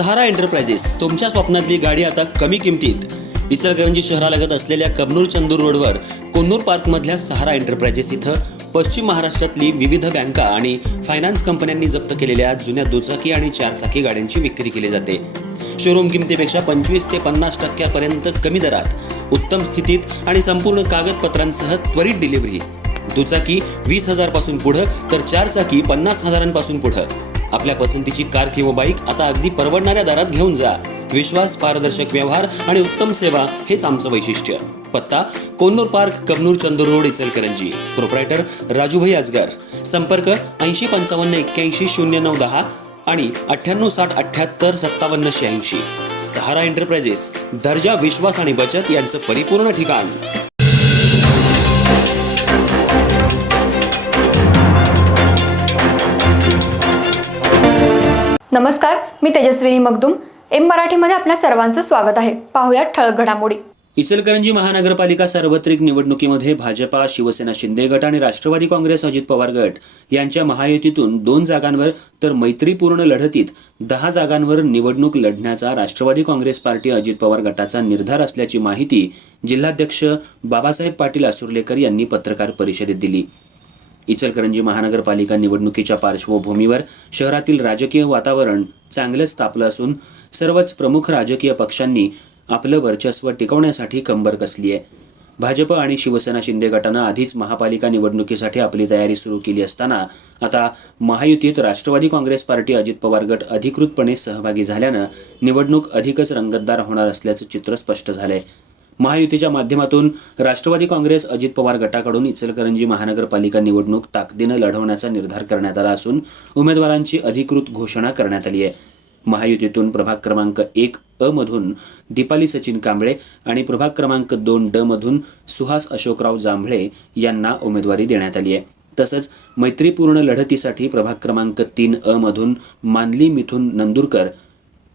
सहारा enterprises तुमच्या स्वप्नातली गाडी आता कमी किमतीत. इचलकरंजी शहरालगत असलेल्या कबनूर चंदूर रोडवर कोन्नूर पार्कमधल्या सहारा एंटरप्राइजेस इथं पश्चिम महाराष्ट्रातली विविध बँका आणि फायनान्स कंपन्यांनी जप्त केलेल्या जुन्या दुचाकी आणि चारचाकी गाड्यांची विक्री केली जाते. शोरूम किमतीपेक्षा 25 ते 50% कमी दरात, उत्तम स्थितीत आणि संपूर्ण कागदपत्रांसह त्वरित डिलिव्हरी. दुचाकी 20,000 पासून पुढे तर चारचाकी 50,000 पासून पुढे. आपल्या पसंतीची कार किंवा बाईक आता अगदी परवडणाऱ्या दरात घेऊन जा. विश्वास, पारदर्शक व्यवहार आणि उत्तम सेवा हेच आमचं वैशिष्ट्य. पत्ता Konnur park, Kabnur Chandur road, Ichalkaranji. Proprietor Rajubhai Ajgar. संपर्क 8055810910 आणि 9860785786. सहारा एंटरप्राइजेस, दर्जा, विश्वास आणि बचत यांचं परिपूर्ण ठिकाण. नमस्कार, मी तेजस्विनी मगदूम. एम मराठीमध्ये आपल्या सर्वांचं स्वागत आहे. पाहुयात ठळक घडामोडी. इचलकरंजी महानगरपालिका सार्वत्रिक निवडणुकीमध्ये भाजपा, शिवसेना शिंदे गट आणि राष्ट्रवादी काँग्रेस अजित पवार गट यांच्या महायुतीतून 2 जागांवर तर मैत्रीपूर्ण लढतीत 10 जागांवर निवडणूक लढण्याचा राष्ट्रवादी काँग्रेस पार्टी अजित पवार गटाचा निर्धार असल्याची माहिती जिल्हाध्यक्ष बाबासाहेब पाटील आसुर्लेकर यांनी पत्रकार परिषदेत दिली. इचलकरंजी महानगरपालिका निवडणुकीच्या पार्श्वभूमीवर शहरातील राजकीय वातावरण चांगलंच तापलं असून सर्वच प्रमुख राजकीय पक्षांनी आपलं वर्चस्व टिकवण्यासाठी कंबर कसली आहे. भाजप आणि शिवसेना शिंदे गटानं आधीच महापालिका निवडणुकीसाठी आपली तयारी सुरू केली असताना आता महायुतीत राष्ट्रवादी काँग्रेस पार्टी अजित पवार गट अधिकृतपणे सहभागी झाल्यानं निवडणूक अधिकच रंगतदार होणार असल्याचं चित्र स्पष्ट झालंय. महायुतीच्या माध्यमातून राष्ट्रवादी काँग्रेस अजित पवार गटाकडून इचलकरंजी महानगरपालिका निवडणूक ताकदीनं लढवण्याचा निर्धार करण्यात आला असून उमेदवारांची अधिकृत घोषणा करण्यात आली आहे. महायुतीतून प्रभाग क्रमांक 1 मधून दीपाली सचिन कांबळे आणि प्रभाग क्रमांक 2 मधून सुहास अशोकराव जांभळे यांना उमेदवारी देण्यात आली आहे. तसंच मैत्रीपूर्ण लढतीसाठी प्रभाग क्रमांक 3 मधून मानली मिथुन नंदुरकर,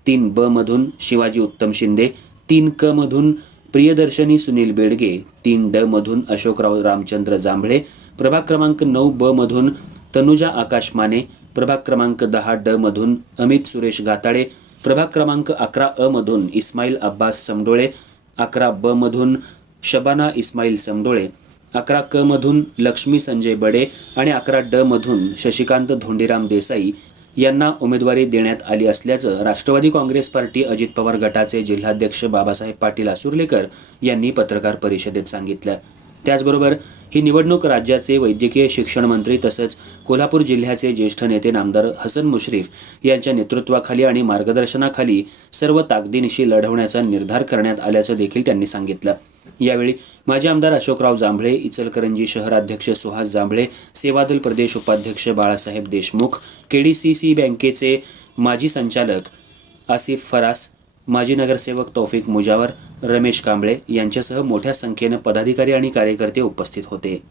3 मधून शिवाजी उत्तम शिंदे, 3 मधून प्रियदर्शनी सुनील बेडगे, 3 मधून अशोकराव रामचंद्र जांभळे, प्रभाग क्रमांक 9 मधून तनुजा आकाश माने, प्रभाग क्रमांक 10 मधून अमित सुरेश गाताळे, प्रभाग क्रमांक 11 मधून इस्माईल अब्बास समडोळे, 11 मधून शबाना इस्माईल समडोळे, 11 मधून लक्ष्मी संजय बडे आणि 11 मधून शशिकांत धोंडीराम देसाई यांना उमेदवारी देण्यात आली असल्याचं राष्ट्रवादी काँग्रेस पार्टी अजित पवार गटाचे जिल्हाध्यक्ष बाबासाहेब पाटील आसुर्लेकर यांनी पत्रकार परिषदेत सांगितलं. त्याचबरोबर ही निवडणूक राज्याचे वैद्यकीय शिक्षण मंत्री तसंच कोल्हापूर जिल्ह्याचे ज्येष्ठ नेते नामदार हसन मुश्रीफ यांच्या नेतृत्वाखाली आणि मार्गदर्शनाखाली सर्व ताकदीनिशी लढवण्याचा निर्धार करण्यात आल्याचं देखील त्यांनी सांगितलं. यावेळी माजी आमदार अशोकराव जांभळे, इचलकरंजी शहराध्यक्ष सुहास जांभळे, सेवादल प्रदेश उपाध्यक्ष बाळासाहेब देशमुख, केडीसीसी बँकेचे माजी संचालक आसिफ फरास, माजी नगरसेवक तौफिक मुजावर, रमेश कांबळे यांच्यासह मोठ्या संख्येनं पदाधिकारी आणि कार्यकर्ते उपस्थित होते.